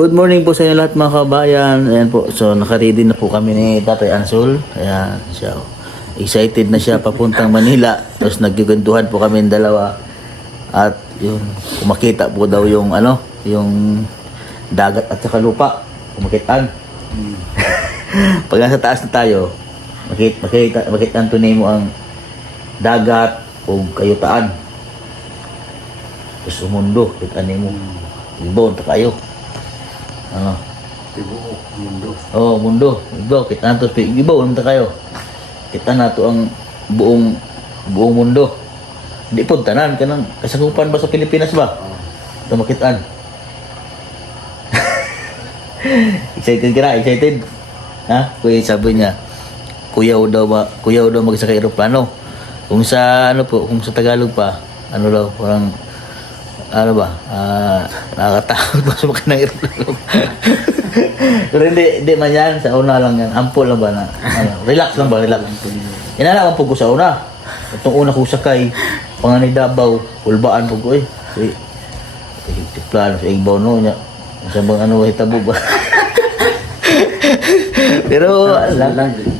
Good morning po sa inyo lahat mga kabayan. Ayan po, so nakaready na po kami ni Tatay Ansol. Ayan siya. Excited na siya papuntang Manila. Tapos nagkigantuhan po kami ng dalawa. At yun, kumakita po daw yung yung dagat at saka lupa. Kumakitaan. Pag nasa taas na tayo, makita mo ang dagat o kayutaan. Tapos umundo, kita mo. Ibon ta kayo. Tibuok, mundo. Oh, mundo. Ibaw, kita na to. Ibaw, naman kayo. Kita na to ang buong mundo. Hindi po, tanan ka ng kasagupan ba sa Pilipinas ba? Ito makitaan. Excited ka na? Excited? Ha? Kuya, sabi niya, kuyaw daw magsakay aeroplano. Kung sa, kung sa Tagalog pa, parang, nakakatakot ba sumakay ng aeroplano? Pero hindi man yan, sa una lang yan, ampo lang ba na, relax lang ba, relax. Inalaman po ko sa una, itong una ko sakay, panganay Davao, ulbaan po ko plano sa Igbaw no, niya, sa bang hitabo ba.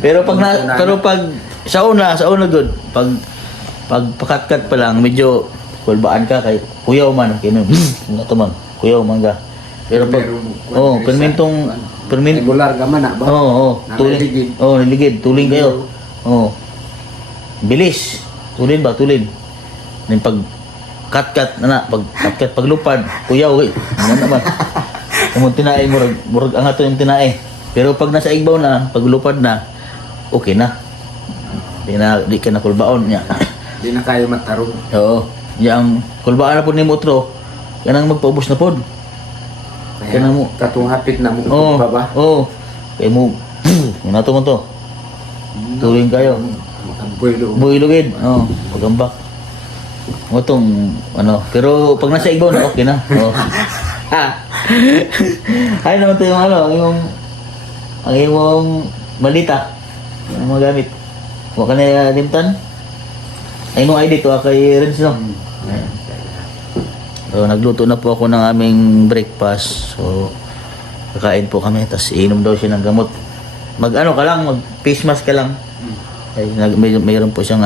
pero pag sa una good, pag pakatkat pa lang, medyo kulbaan ka kay kuyaw man kino man kuyaw man ka pero pag regular ka man ba tuling niligid tuling kayo bilis tulin nin pag katkat pag lupad kuyaw naman kung tinae murag angato yung tinae pero pag nasa Igbaw na pag lupad na okay na di ka na kulbaon niya di na kayo matarong yang kulbaan na po ni Motro, kanang magpaubos na po. Kanang mo katong hapit na mo ba? Kaya mo, nato mo to. Tuloy kayo. Builugid. Pagambak. Ngotong, pero pag nasa Igbaw na, okay na. Ay naman to yung ang iyong malita. Ang mga gamit. Huwag ka na limtan. Ay nung ID to kay Renz no. So, nagluto na po ako ng aming breakfast. So, kakain po kami. Tapos, inom daw siya ng gamot. Mag face mask ka lang. Ay, mayroon po siyang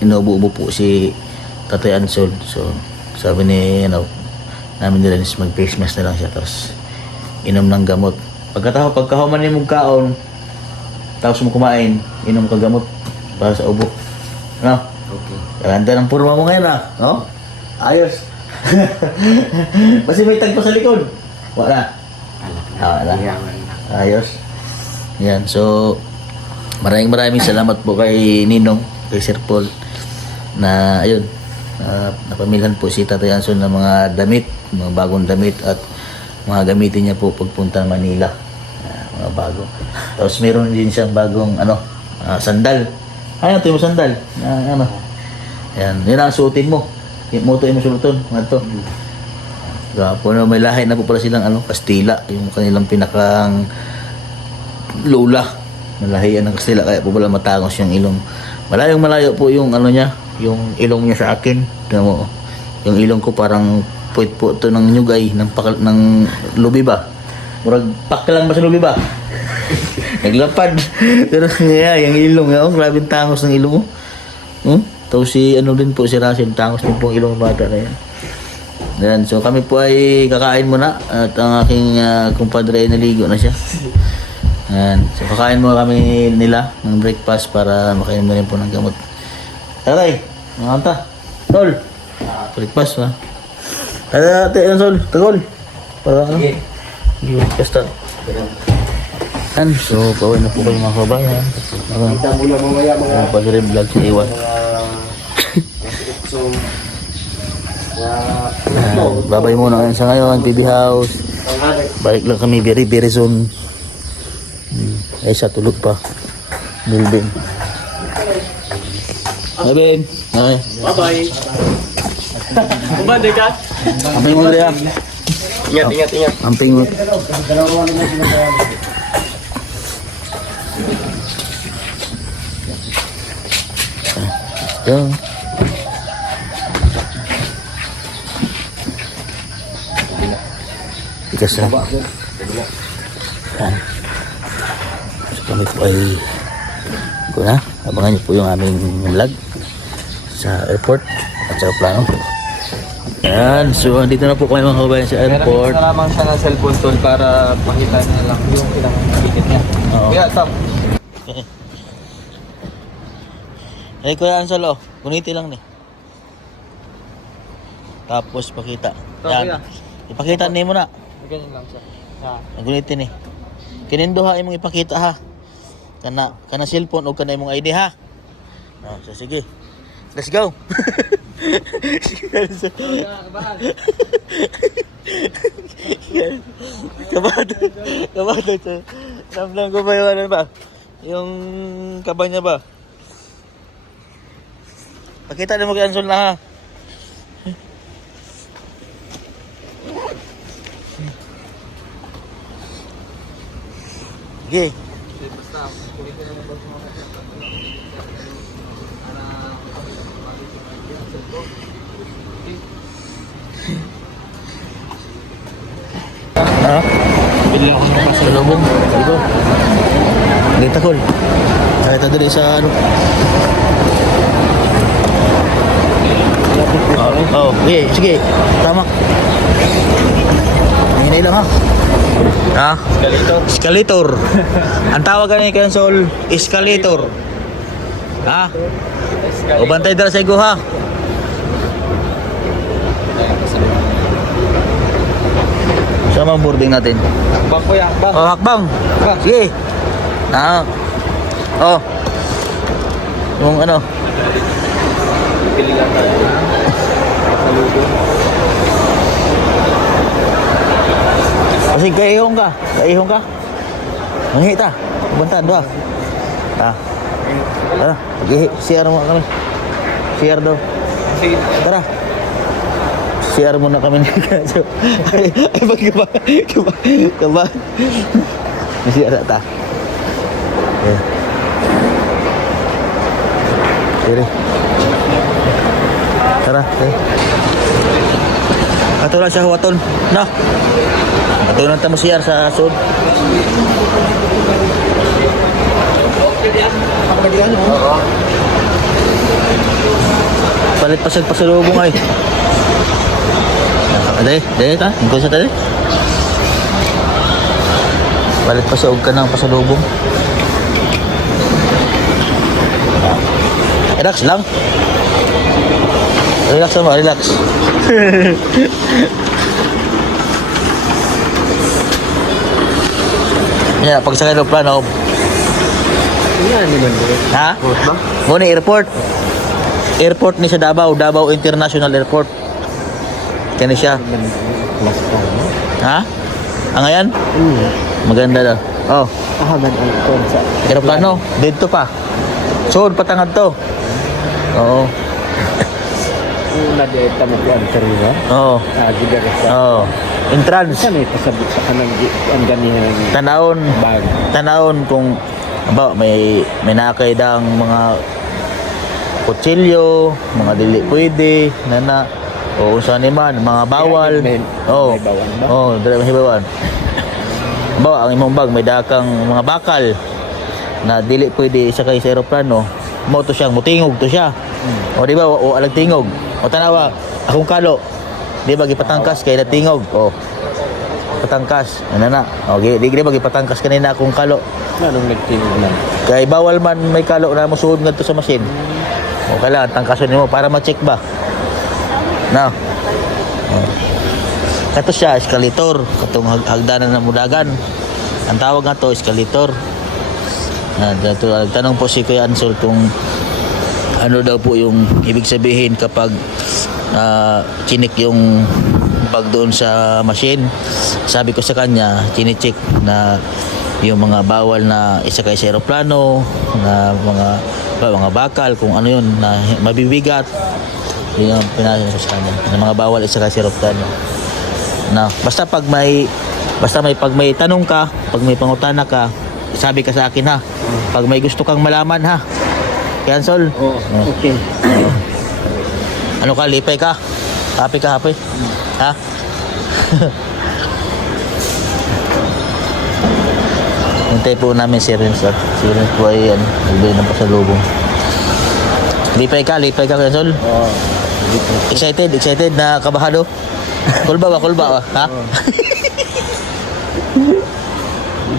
inuubo-ubo po si Tatay Ansol. So, sabi ni, namin nila mag face mask na lang siya. Tapos, inom ng gamot. Pagkahuman niyo mong kaon, tapos mo kumain, inom ka gamot para sa ubo. Okay. Ganda ng purma mo ngayon no? Ayos. Kasi may tagpo sa likod. Wala. Wala. Ayos. Yan. So, maraming salamat po kay Ninong, kay Sir Paul, na ayun, napamilhan po si Tatay Ansol ng mga damit, mga bagong damit at mga gamitin niya po pagpunta ng Manila. Mga bago. Tapos meron din siyang bagong sandal. Ito yung sandal. Yan. Yan ang suotin mo. Yung moto yung suluton. Ito. Gapo na may lahi na po pala silang Kastila. Yung kanilang pinakang lola. Malahian ng Kastila. Kaya po pala matangos yung ilong. Malayo po yung niya. Yung ilong niya sa akin. Mo, yung ilong ko parang puwit po ito ng nyugay. Ng lubi ba? Murag pak lang ba sa lubi ba? Naglapad. Pero yung ilong grabe tangos ng ilong mo. Tapos si din po si Russell, tangos din po ang ilong ng bata na yan. Yan. So kami po ay kakain muna at ang aking kumpadre ay naligo na siya. Yan. So kakain muna kami nila ng breakfast para makain mo rin po ng gamot. Taray, mga kanta. Tol, breakfast ha. Ate, Sol, tagol. Para Basta. Yan. So pawin na po kayo mga kabayan. Kita mo lang mamaya mga pag-rin vlog sa iwan. So, babay muna ngayon sa ngayon, PB House. Balik lang kami very soon. Ay sa tulog pa. Bilbin. Bilbin. Okay. bye-bye. Kumanda ka? Amping mo rin. Ingat. Amping mo. Yan. Tikas na. Yan. So kami po ay abangan niyo po yung aming vlog sa airport at sa plano. Yan, so andito na po kami mga kabayan sa airport. Meron na lamang siya ng cellphone tool para makita niya lang yung pinakakikit niya. Oo. Kaya Sam, Ay, Kuya Ansel, guniti lang ni. Tapos pakita. Ito, Yan. kuya. Ipakita ni mo na. ganyan lang siya. Guniti ni. Kininduha imong ipakita ha. Kana cellphone o kana imong ID ha. So sige. Let's go. Kabado ito. Ramdam ko ba yung ano ba? Yung kaba niya ba? Pakita na mo kay Ansel na ha. Sige. Basta, kulitin naman ba sa mga Ha? Bili ako ng Salubong. Ito. Dito kol. Sakita dali sa ano. Sige. Tama. Hinay lang ha. Ha? Escalator. Ang tawag ni Kansol, escalator. Ha? O bantay dara sa igo ha. Sama ang boarding natin. Bang kuya, bang. Oh, hakbang. Sige. Oh. Yung ano. Pili lang tayo. Saludo. Kasi kaihong ka. Manghita. Bantan doa. Tara. CR mo kami. CR daw. Tara. CR muna kami ni Kaso. Ay, kaba. CR ta. Sige. Tara. Ato lang siya huwaton. No. Ato lang tamo CR sa sud. Palit pasalubong ay. Dahil ta? Ingko sa tali? Palit pa sa ka ng pasalubong. Relax lang. Relax naman, relax. Yan, pag sa aeroplano. Yan naman bro. Ha? Muna airport. Airport ni sa Davao International Airport. Kani siya. Ha? Ang ayan? Maganda daw. Oh. Ahagad ang ikon sa Aeroplano. Dito pa. Soon patangad to. Oo. una di tamat ang kariwa. Oo. Gigar sa. Oo. Entrance. Sa may pasabot sa kanang ang ganihan bag. Tanawon kung ba may nakay dang mga kutsilyo, mga dili pwede, nana o usa ni man mga bawal. May bawal ba? Dili mahibawan. Ba ang imong bag may dakang mga bakal na dili pwede sakay sa eroplano. Mo to siyang mutingog to siya. O di ba o alag tingog. O tanawa akong kalo. Di ba gipatangkas kay natingog. O patangkas ana na. O di ba gipatangkas kanina akong kalo. Manong nagtingog man. Kay bawal man may kalo na mosuod ngadto sa machine. O kailangan tangkason nimo para ma-check ba. Na. Kato siya escalator, katong hagdanan ng mudagan. Ang tawag nga to escalator. Tanong po si Kuya Ansel kung ano daw po yung ibig sabihin kapag chinik yung bag doon sa machine. Sabi ko sa kanya, chinicheck na yung mga bawal na isakay sa aeroplano, na mga bakal, kung ano yun, na mabibigat. Yun ang pinasabi ko sa kanya, na mga bawal isakay sa aeroplano. Na, basta pag may tanong ka, pag may pangutana ka, sabi ka sa akin ha. Pag may gusto kang malaman ha. Cancel. Okay. Ano ka, lipay ka? Happy ka, happy? Ha? Hintay po namin si Renz at si Renz po ay nagbili ng pasalubong. Lipay ka Quezon? Oo. Excited na kabahado? Kulba ba? Ha?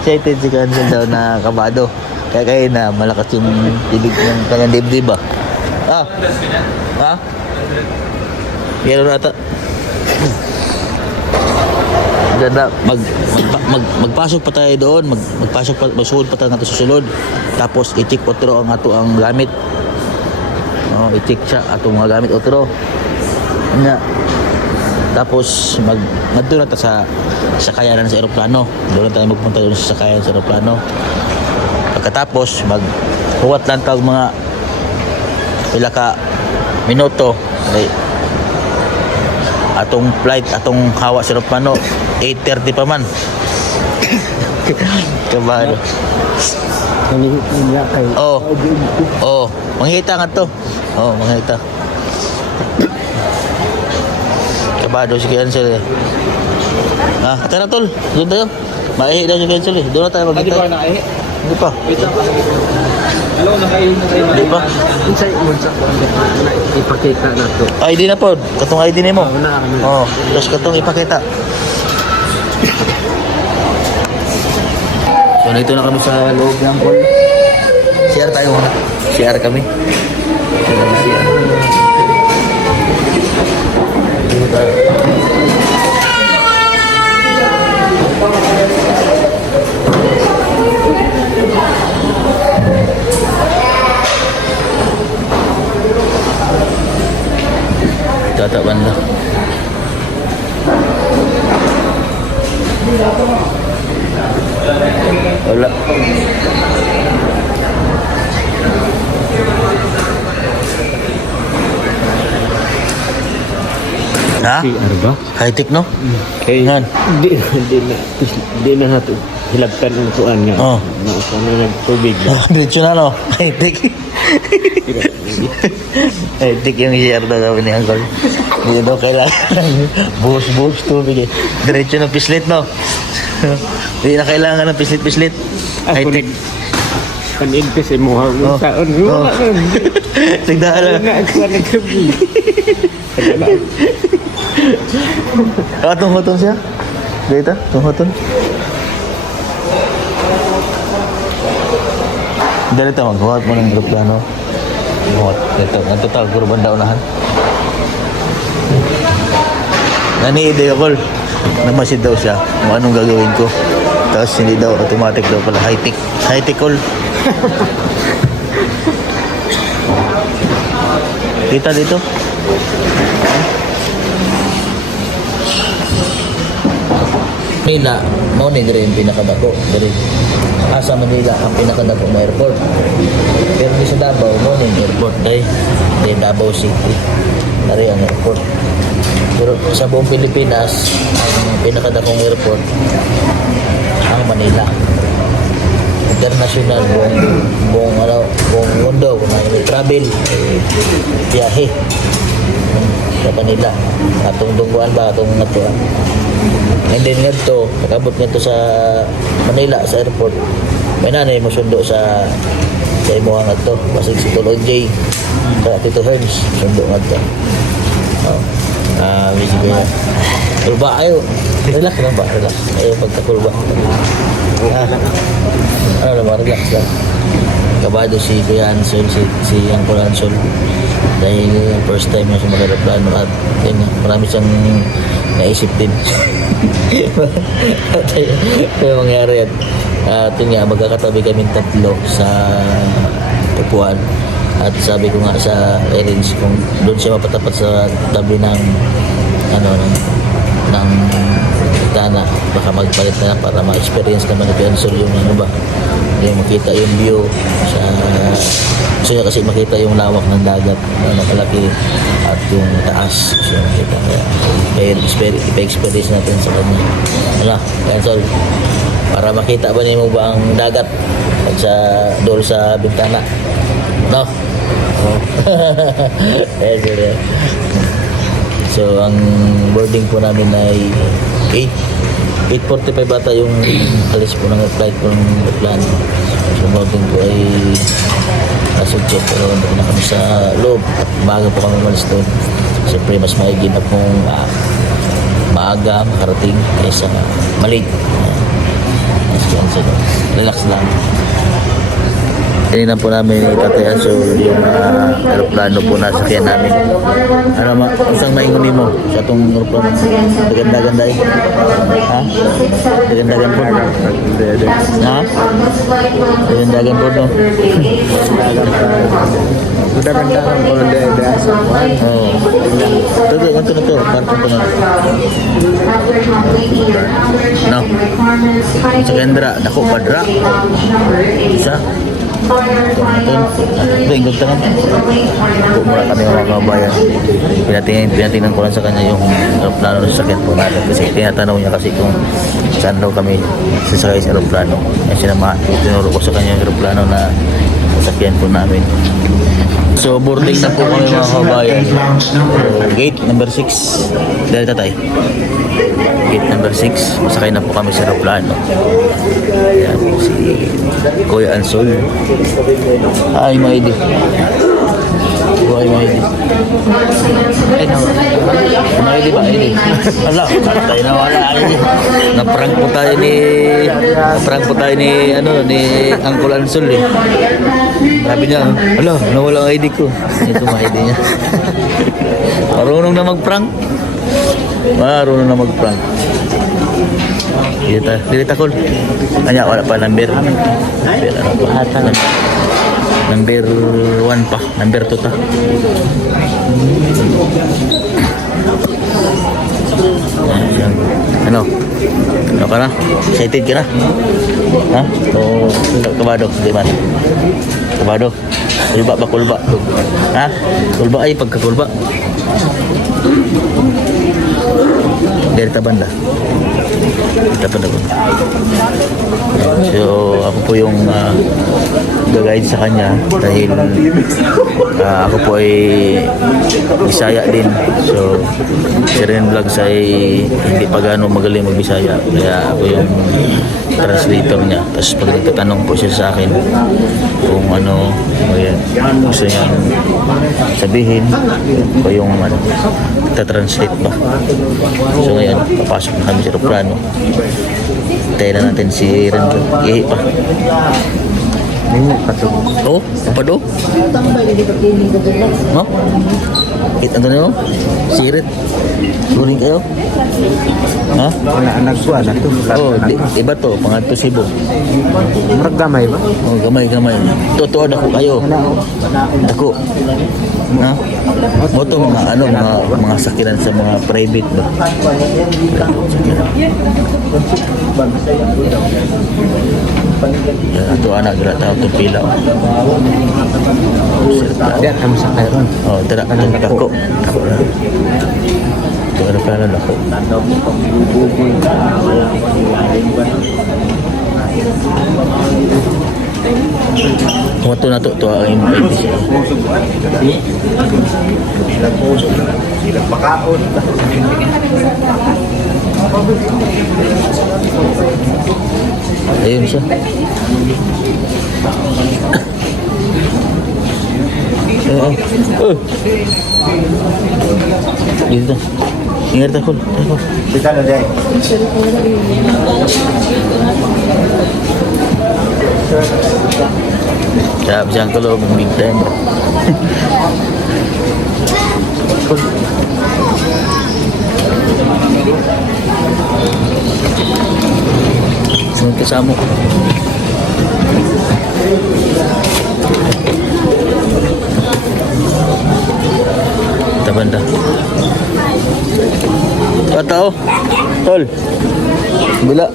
Excited si Quezon daw na kabahado. Kaya na malakas yung tibig ng kanyang dibdib ba? Ha? Meron na ata. Ganda, magpasok pa tayo doon, magsuhod pa tayo nato sa sulod. Tapos i-check otro ang ato ang gamit. I-check siya ato mga gamit otro. Nga. Tapos nandun na tayo sa sakayanan sa eroplano. Doon na tayo magpunta doon sa sakayanan sa eroplano. Pagkatapos maghuwat lang tawag mga pila ka minuto. Atong flight, atong hawa sa eroplano 8:30 pa man. Kabado. Manghita nga to. Manghita. Kabado si Cancel. Tara tol, doon tayo. Maihi daw si Cancel eh. Doon na tayo Hindi magkita. pa naihi. Hindi pa. Hello, nakaihi na tayo. Hindi pa. Insay mo sa ipakita na to. ID na po. Katong ID ni mo. Na. Tapos katong ipakita. So, nandito na kami sa loob ng call. CR tayo muna. CR kami. CR. Dito tayo. Tata banda. Wala. Ha? CR ba? High-tech no? Kay Yan. di na nato hilabtan ng tuan nga. Na sana nagtubig ba. Diretso na no? High-tech. High-tech yung CR daw gawin ni Uncle. Hindi daw kailangan buhos-buhos tubig eh. Diretso ng pislit no? Hindi na kailangan ng pislit-pislit. High-tech. Panintis mo ha. Saan mo? Sigdaan lang. Ako nagtubig. Tunghoton siya? Dito? Tunghoton? Dito, maghuwat mo ng aeroplano. Huwat. Dito, ang total, kurban daw nahan. Nani-ide ako. Namasid daw siya kung anong gagawin ko. Tapos hindi daw, automatic daw pala. High-tech. High-tech all. Kita dito. Manila, mao ni dire yung pinakadako. Dire asa Manila ang pinakadako na airport. Pero di sa Davao mo ni airport day. Di Davao City. Dari ang airport. Pero sa buong Pilipinas, ang pinakadakong airport ang Manila. International buong mundo kung may travel biyahe sa kanila atong dungguan ba atong natuan. And then ngadto nakabot ngadto sa Manila sa airport may nanay mo sundo sa imuha ngadto basig si Tulog J sa Tito Herns sundo ngadto. Medyo kaya kulba ayo relax lang ba relax ayo pagkakulba ano naman relax lang kabado si Kuya Ansel si Uncle Ansel dahil first time niya sa mga aeroplano at yun, marami siyang naisip din kaya mangyari at yun nga magkakatabi kaming tatlo sa upuan at sabi ko nga sa arrange kung doon siya mapatapat sa tabi ng tana baka magpalit na lang para ma-experience naman ni Piansol yung ano ba yung makita yung view sa gusto niya kasi makita yung lawak ng dagat na nakalaki at yung taas gusto niya makita kaya ipa-experience natin sa kanya ano Piansol para makita ba niya mo ba ang dagat at sa doon sa bintana no? So ang boarding po namin ay 8 8:45 bata yung alis po ng flight po ng plan. So boarding po ay nasudyo pero hindi na kami sa loob. Maaga po kami umalis doon. Siyempre mas maigib at kung maaga makarating kaysa maliit. Relax lang. Kanina po namin Tatay Ansol yung aeroplano po nasa sakyan namin. Ano isang maingunin mo sa itong aeroplano? Gaganda-ganda eh. Ha? Gaganda-ganda po. Ha? Gaganda-ganda po no? Gaganda-ganda po ng dede. Oo. Ito na to. Parang ito na. No? Sa Kendra. Dako, Padra. Isa. Ito, ingod ka naman. Po muna kami mga kabayan. Pinatingnan ko lang sa kanya yung aeroplano sa sakyan po natin. Kasi tinatanong niya kasi kung saan daw kami sasakay sa aeroplano. Kaya tinuro ko sa kanya yung aeroplano na sasakyan po namin. So boarding na po kami mga kabayan. Gate number 6. Dahil Tatay. Gate number 6. Masakay na po kami sa aeroplano. Ayan, si Kuya Ansol. Ay, Maidi. Ay, Maidi. Ay, Maidi ba? Maidi. Ala, tayo na wala. Naprank po tayo ni Uncle Ansol eh. Sabi niya, ala, nawala ang ID ko. Ito ang ID niya. Marunong na mag-prank. Dito call. Kanya wala pa number. Number 1 pa, number 2 ta. Ano ka na? Excited ka na? Ha? O kabado? Di ba? Kabado? Kulba? Ha? Kulba ay pagkakulba. Dari banda. Kita pada po. So ako po yung gag-guide sa kanya dahil ako po ay Bisaya din. So si Ren Vlogs ay hindi pa gaano magaling mag-Bisaya. Kaya ako yung translator niya. Tapos pag nagtatanong po siya sa akin kung ano gusto niyang sabihin o yung translate ba. So ngayon, papasok na kami sa aeroplano. Tayo na natin si Ren. Ihi pa. Oh, apa do? No? Kita ano? Sirit. Kuning kayo? Ha? Anak ko, anak to. Oh, iba to, pangadto Cebu. Murag gamay ba? Oh, gamay. Totoo ako kayo. Ako. Ha? Mo to mga sakiran sa mga private ba? Ya, ito anak gerak tahu tu pila. Dia kamu sakay ron. Oh, tidak takut. Itu ada pala ako. Waktu na to ang IPC. Sila pakaon. Ayun siya. Dito. Ingat ako. Kita na dai. Jangan kalau big time. Sunod kasama. Tabanda. Tao. Tol. Bila.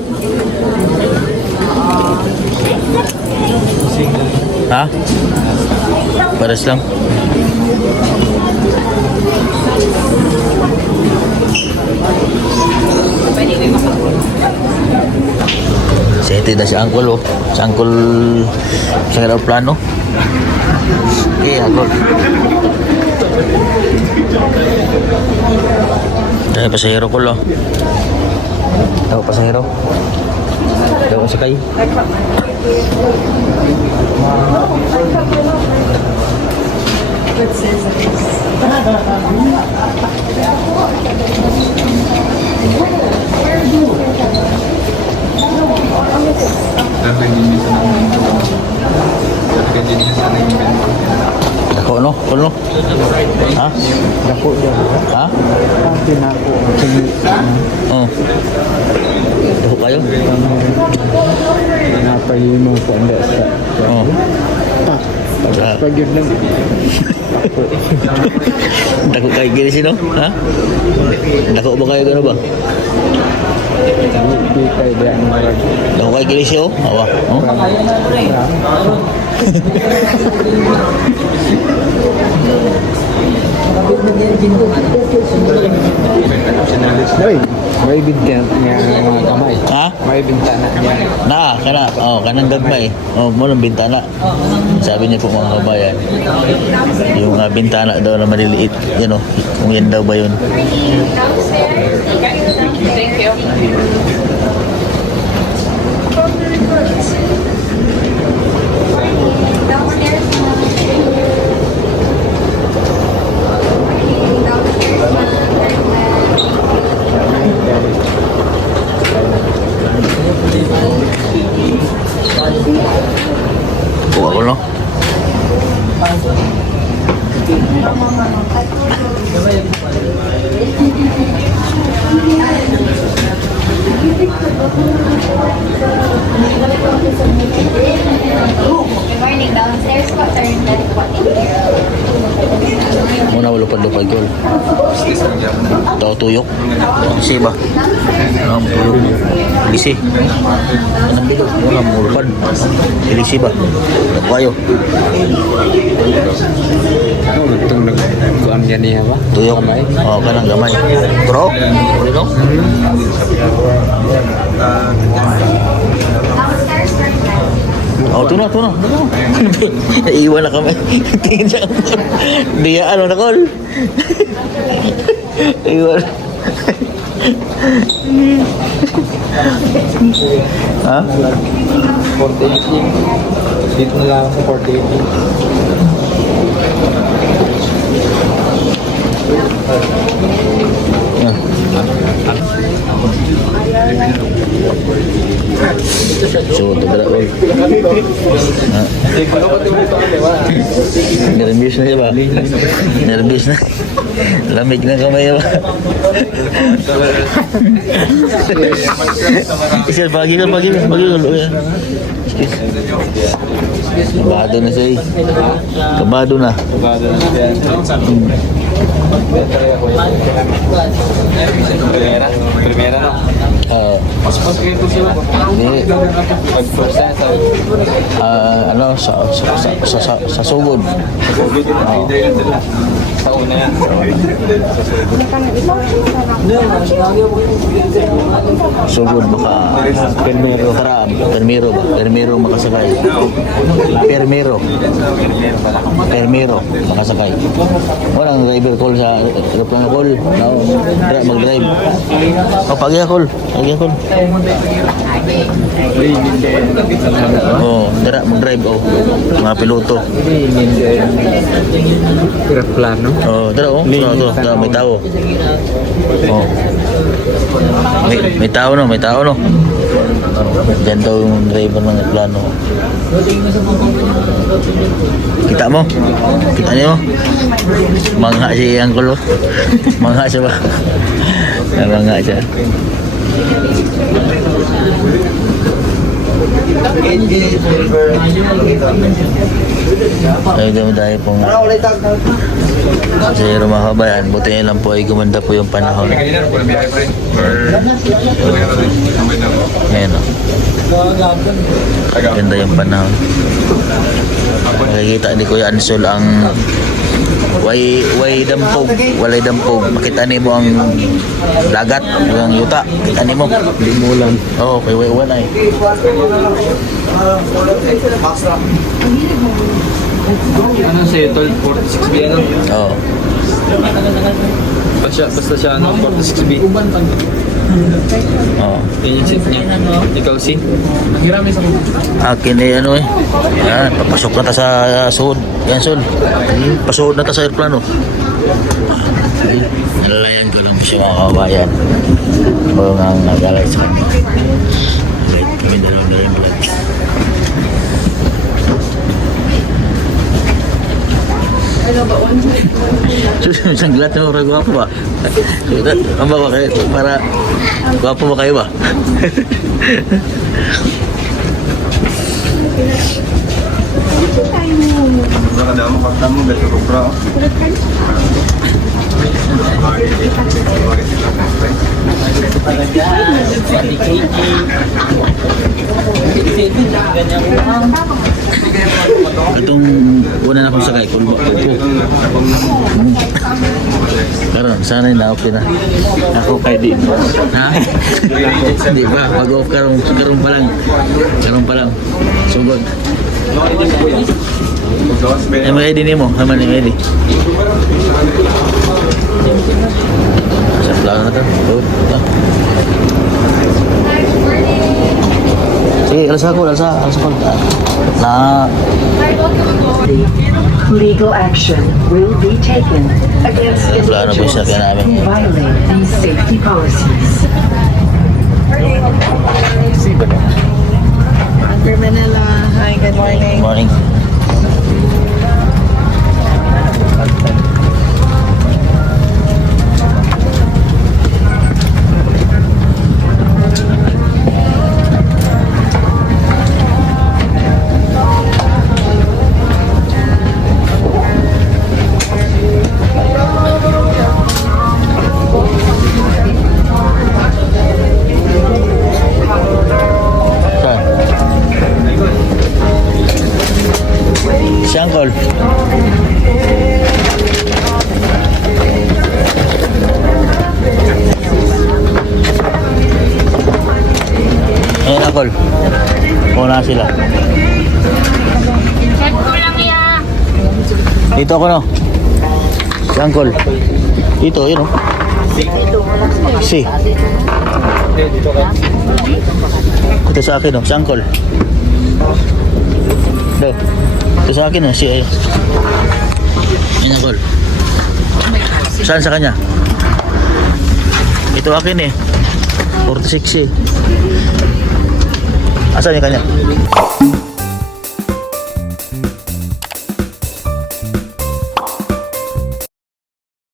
Ha? Pares lang. Excited na si Uncle oh. Si Uncle sa aeroplano. Okay, Uncle. Ay, pasahero ko lang. Daw pasahero. Daw sakay. Dako no? Kulo? Ha? Dako dyan. Ha? Pati na ako. Oh. Dako kayo? Napay mo po ang sa... Oh. Pag yun lang. Dako kayo gini sino? Ha? Dako ba kayo gano ba? Hindi kayo dyan. Dako kayo gini siyo? Awa. Oh? Hoy, may bintana niya mga kamay. Ha? May bintana niya. Na, kana. Oh, kanang gagmay. Oh, mo ng bintana. Sabi niya po mga kabayan. Yung bintana daw na maliliit. Yan o. Kung yan daw ba yun? Thank you. Kuha ko no? Good morning, downstairs po, turn left po. Muna walupad-lupad ko. Daw tuyok. Lisi ba? Ano tuyok? Lisi. Anong bilog? Wala mo walupad. Lisi ba? Kayo. Ano, itong nagkuhan niya niya ba? Tuyok. Oh, kanang gamay. Bro? Ano? Downstairs, turn left. Oh, tuna. Naiiwan na kami. Tingin sa kapon. Diya, ano na call? Iwan. Ha? 480. Dito na lang sa 480. So, tabala ko. Nervous na siya ba? Nervous na. Lamig na kamay ba? Isa, pagi ka. Kabado na siya eh. Kabado na. Primera no? Hindi. Pag-first Ano, sa sugod. sa una yan. Sugod baka Permiro makasakay. Permiro makasakay. Walang driver call sa aeroplano call. No, mag-drive. Oh, pagi call. Oh, dira mag-drive oh. Mga piloto. Aeroplano. Oh, dira oh. Dira may tao. Oh. May tao no. Diyan daw yung driver ng aeroplano. Kita mo? Kita niyo? Mangha si Uncle. Mangha siya ba? Mangha siya. Ay, dahil pong sa mga kabayan, buti nyo lang po ay gumanda po yung panahon. Ayan o. Ganda yung panahon. Nakikita ni Kuya Ansol ang walay dampog. Makita ni mo ang dagat, ang yuta. Kita ni mo. Limulan. Oo, kay Waiwan ay. Ano sa'yo, 1246B ano? Oo. Basta siya ano, 46B. Oh. Yan yung seat niya. Ikaw si? Akin eh ano eh. Yan, papasok na ta sa suod. Yan sol. Pasuod na ta sa aeroplano. Nalalayan ko lang siya mga kabayan. O nga nag-alay sa kanya. Wait, kami dalawa-dalawa mo lang. Isang glat na orang gwapo ba? Ang ba kayo? Para gwapo ba kayo ba? Nakadama ka tamo beto ko bro. Itong una na akong sakay, kulbo. Karon, sana yung na-off na. Ako kay di. Ha? Hindi ba? Mag-off karong pa lang. Karong pa lang. Sugod. Ay, may ID ni mo. Ay, may ID. Sa plano na to. Good. Ito. Sige, alas ako. Na... Legal action will be taken against Plano po siya individuals kaya namin. who violate these safety policies. Under Manila. Hi, good morning. Morning. Saan? Si Uncle. Ayun, Uncle. Una sila. Check ko lang yan. Dito ako, no? Si Uncle. Dito, yun, no? Si. Ito sa akin, no? Si Uncle. Ito sa akin, no? Si, ayun. Ayun, Uncle. Saan sa kanya? Ito akin, eh. 46, eh. Asan yung kanya?